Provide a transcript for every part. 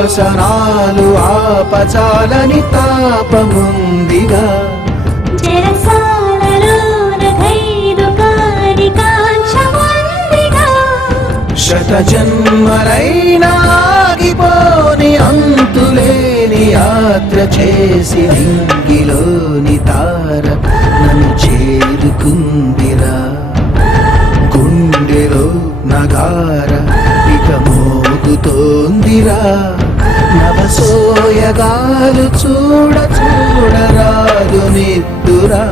శాసనాలు ఆపచాలని తాపముందిగా శత జన్మలైనా ఆగిపోని అంతులేని యాత్ర చేసి రింగిలోని తార నన్ను చేరుకుందిరా గుండెలో నగార ఇక మోగుతోందిరా నవసోయగాలు చూడ చూడరాదు నిద్దురా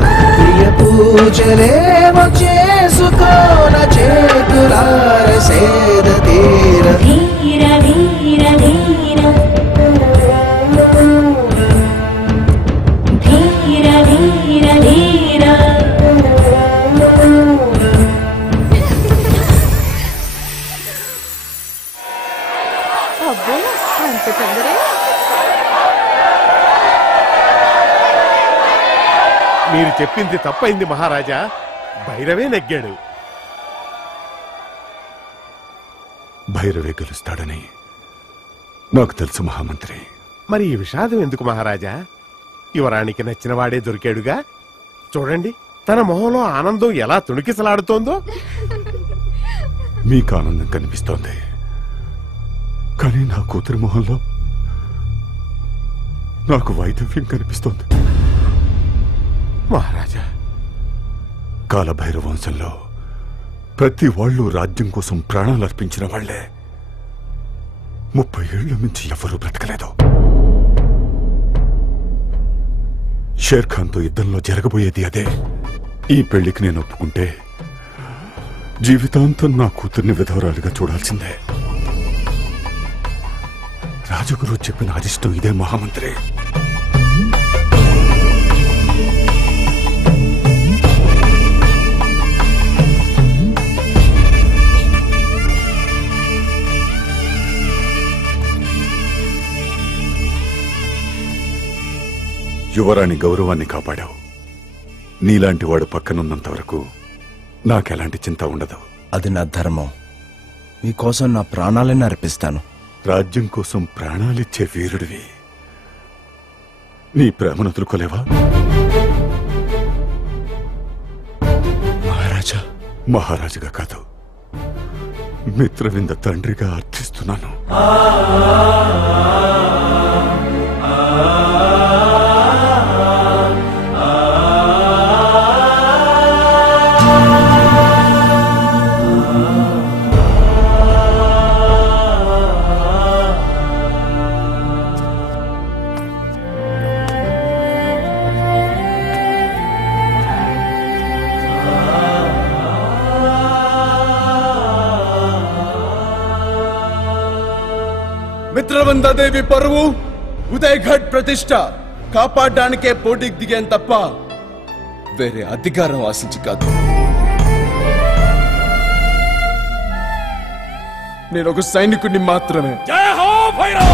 ప్రియ పూజలేమో చేసుకోన చేతులార సేద తీర ధీర ధీర ధీర ధీర ధీర ధీర అబ్బో అంత తొందరే మీరు చెప్పింది తప్పైంది మహారాజా. భైరవే నెగ్గాడు. భైరవే గెలుస్తాడని నాకు తెలుసు మహామంత్రి. మరి ఈ విషాదం ఎందుకు మహారాజా? యువరానికి నచ్చిన వాడే దొరికాడుగా. చూడండి తన మొహంలో ఆనందం ఎలా తుణికిసలాడుతోందో. మీకు ఆనందం కనిపిస్తోంది, కానీ నా కూతురి మొహంలో నాకు వైదవ్యం కనిపిస్తోంది. మహారాజా, కాలభైరవ వంశంలో ప్రతి వాళ్ళు రాజ్యం కోసం ప్రాణాలు అర్పించిన వాళ్లే 30 ఏళ్ల నుంచి ఎవరూ బ్రతకలేదు. షేర్ ఖాన్తో యుద్ధంలో జరగబోయేది అదే. ఈ పెళ్లికి నేను ఒప్పుకుంటే జీవితాంతం నా కూతుర్ని విధవరాలుగా చూడాల్సిందే. రాజగురు చెప్పిన అరిష్టం ఇదే మహామంత్రి. యువరాణి గౌరవాన్ని కాపాడావు. నీలాంటి వాడు పక్కనున్నంత వరకు నాకెలాంటి చింత ఉండదు. అది నా ధర్మం. మీకోసం నా ప్రాణాలను అర్పిస్తాను. రాజ్యం కోసం ప్రాణాలిచ్చే వీరుడివి. నీ ప్రేమను వదులుకోలేవా? మహారాజా, మహారాజుగా కాదు, మిత్రవింద తండ్రిగా అర్థిస్తున్నాను. మిత్రవందదేవి పరువు, ఉదయఘట్ ప్రతిష్ట కాపాడడానికే పోటీకి దిగాను తప్ప వేరే అధికారం ఆశించి కాదు. నేను ఒక సైనికుడిని మాత్రమే. జై హో భైరవ!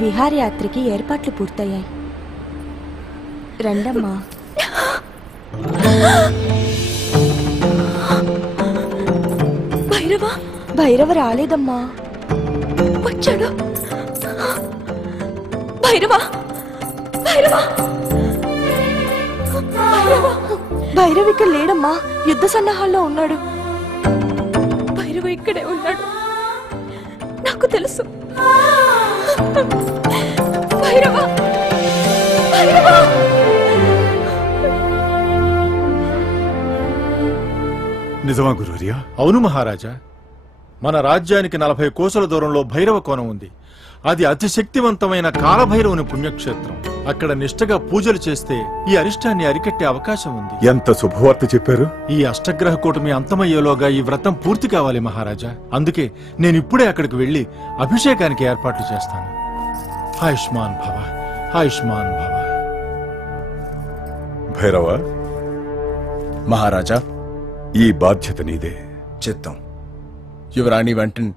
విహారయాత్రకి ఏర్పాట్లు పూర్తయ్యాయి. రండమ్మా. భైరవ భైరవ రాలేదమ్మా. వచ్చాడు. భైరవ భైరవ భైరవ్ ఇక్కడ లేడమ్మా. యుద్ధ సన్నాహాల్లో ఉన్నాడు. భైరవ ఇక్కడే ఉన్నాడు, నాకు తెలుసు. భైరవ భైరవ నిజమా గురువర్య? అవును మహారాజా. మన రాజ్యానికి 40 కోసల దూరంలో భైరవ కోణం ఉంది. అది అతి శక్తివంతమైన కాలభైరవుని పుణ్యక్షేత్రం. అక్కడ నిష్ఠగా పూజలు చేస్తే ఈ అరిష్టాన్ని అరికట్టే అవకాశం ఉంది. ఎంత శుభవార్త చెప్పారు. ఈ అష్టగ్రహ కూటమి అంతమయ్యేలోగా ఈ వ్రతం పూర్తి కావాలి మహారాజా. అందుకే నేను ఇప్పుడే అక్కడికి వెళ్లి అభిషేకానికి ఏర్పాట్లు చేస్తాను. ఆయుష్మాన్ భవ, ఆయుష్మాన్ భవ. భైరవ, మహారాజా, ఈ బాధ్యత నీదే. చిత్తం. యువరాణి వెంటనే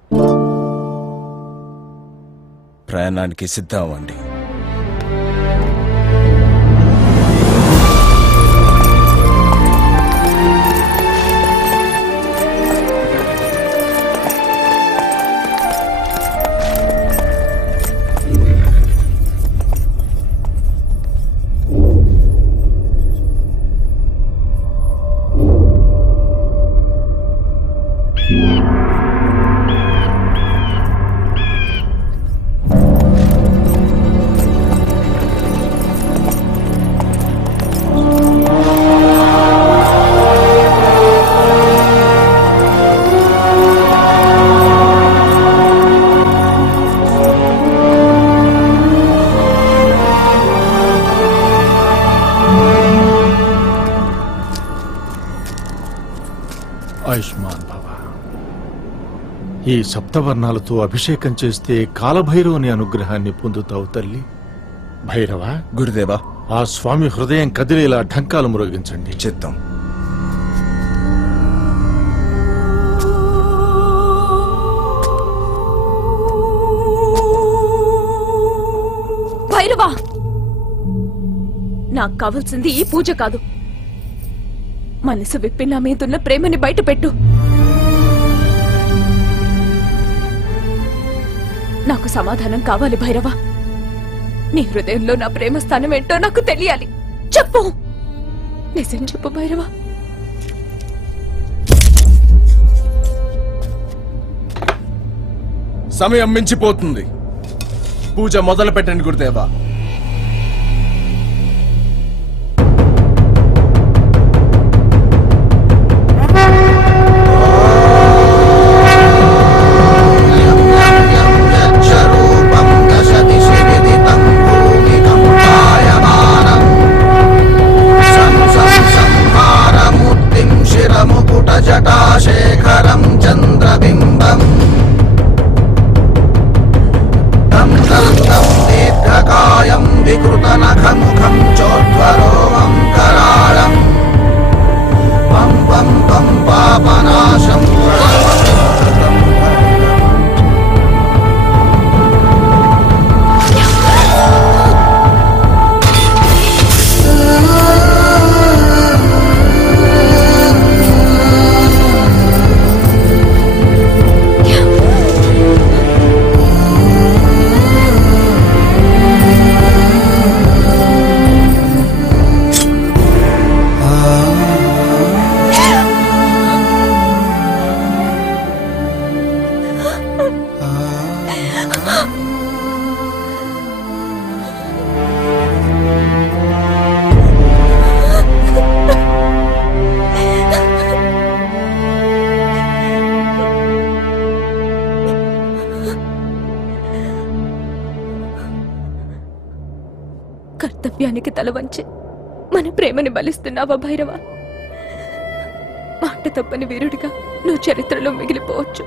ప్రయాణానికి సిద్ధం అవ్వండి. ఆయుష్మాన్ భవ. ఈ సప్తవర్ణాలతో అభిషేకం చేస్తే కాలభైరవుని అనుగ్రహాన్ని పొందుతావు తల్లి. భైరవ, గురుదేవా, ఆ స్వామి హృదయం కదిలేలా ఢంకాలు మ్రోగించండి. చిత్తం. భైరవా, నాకు కావాల్సింది ఈ పూజ కాదు. మనసు విప్పి నా మీదున్న ప్రేమని బయట పెట్టు. నాకు సమాధానం కావాలి భైరవా. నీ హృదయంలో నా ప్రేమ స్థానం ఏంటో నాకు తెలియాలి. చెప్పు, నిజం చెప్పు భైరవా. సమయం మించిపోతుంది. పూజ మొదలు పెట్టండి గురుదేవా. జటాశేఖరం చంద్రబింబం దీర్ఘకాయం వికృతనఖముఖం చోద్వరోమం కరాళం పం పం పం పాపనాశం కర్తవ్యానికి తల వంచి మన ప్రేమని బలిస్తున్నావా భైరవ? మాట తప్పని వీరుడిగా నువ్వు చరిత్రలో మిగిలిపోవచ్చు,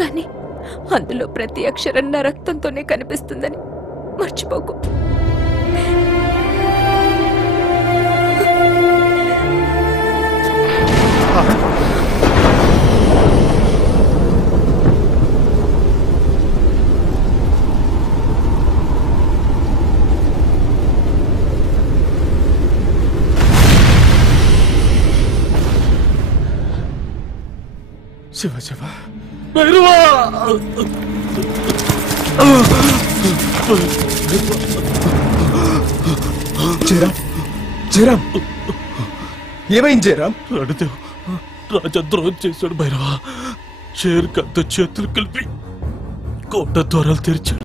కానీ అందులో ప్రతి అక్షరం నా రక్తంతోనే కనిపిస్తుందని మర్చిపోకు. శివ శివ భైరవా! ఏమైంది జయరాం? రణదేవ్ రాజద్రోహం చేశాడు భైరవా. షేర్ ఖాన్తో చేతులు కలిపి కోట ద్వారాలు తెరిచాడు.